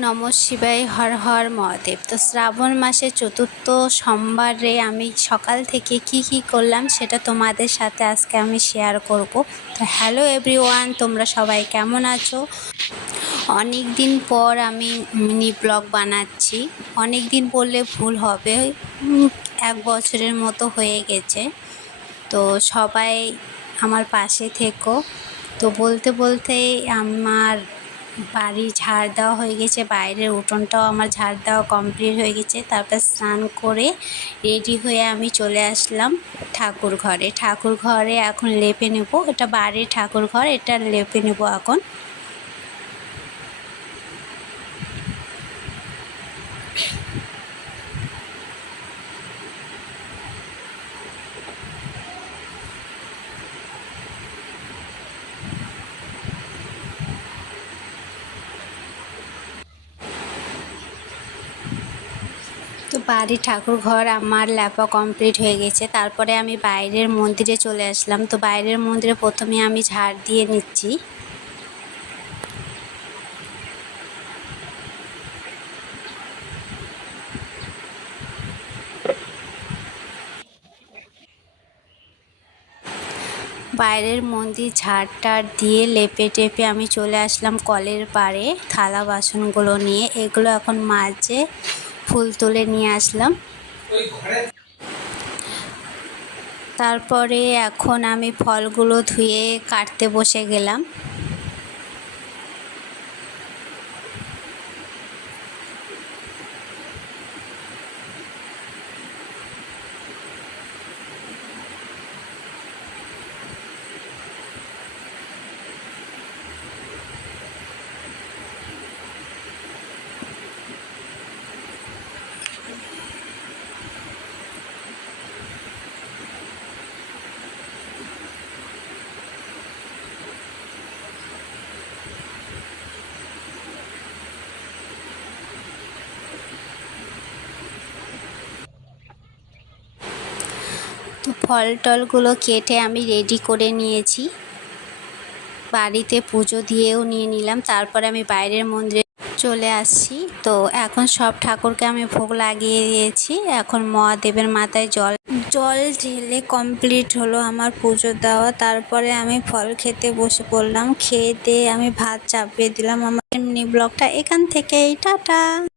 নমঃ শিবায়, হর হর মহাদেব। তো শ্রাবণ মাসের চতুর্থ সোমবারে আমি সকাল থেকে কি করলাম সেটা তোমাদের সাথে আজকে আমি শেয়ার করব। তো হ্যালো এভরিওয়ান, তোমরা সবাই কেমন আছো? অনেক দিন পর আমি মিনি ব্লগ বানাচ্ছি। অনেক দিন বললে ভুল হবে, 1 বছরের মতো হয়ে গেছে। তো সবাই আমার পাশে থেকো। তো বলতে বলতেই আমার বাড়ি ঝাড় দেওয়া হয়ে গেছে, বাইরের উঠোনটাও আমার ঝাড় দেওয়া কমপ্লিট হয়ে গেছে। তারপর স্নান করে রেডি হয়ে আমি চলে আসলাম ঠাকুর ঘরে এখন লেপে নেব। এটা বাড়ির ঠাকুর ঘর, এটা লেপে নেব এখন। তো বাড়ির ঠাকুর ঘর আমার লেপা কমপ্লিট হয়ে গেছে। তারপরে আমি বাইরের মন্দিরে চলে আসলাম। তো বাইরের মন্দিরে প্রথমে আমি ঝাড় দিয়ে নিচ্ছি। বাইরের মন্দির ঝাড় দিয়ে লেপে টেপে আমি চলে আসলাম কলের পাড়ে থালা বাসনগুলো নিয়ে। এগুলো এখন মাজে ফুল তুলে নিয়ে আসলাম। তারপরে এখন আমি ফলগুলো ধুয়ে কাটতে বসে গেলাম। তো ফল টলগুলো কেটে আমি রেডি করে নিয়েছি, বাড়িতে পুজো দিয়েও নিয়ে নিলাম। তারপরে আমি বাইরের মন্দিরে চলে আসছি। তো এখন সব ঠাকুরকে আমি ভোগ লাগিয়ে দিয়েছি। এখন মহাদেবের মাথায় জল ঢেলে কমপ্লিট হলো আমার পুজো দেওয়া। তারপরে আমি ফল খেতে বসে পড়লাম। খেয়ে দিয়ে আমি ভাত চাপিয়ে দিলাম। আমার মিনি ব্লগটা এখান থেকেই, টাটা।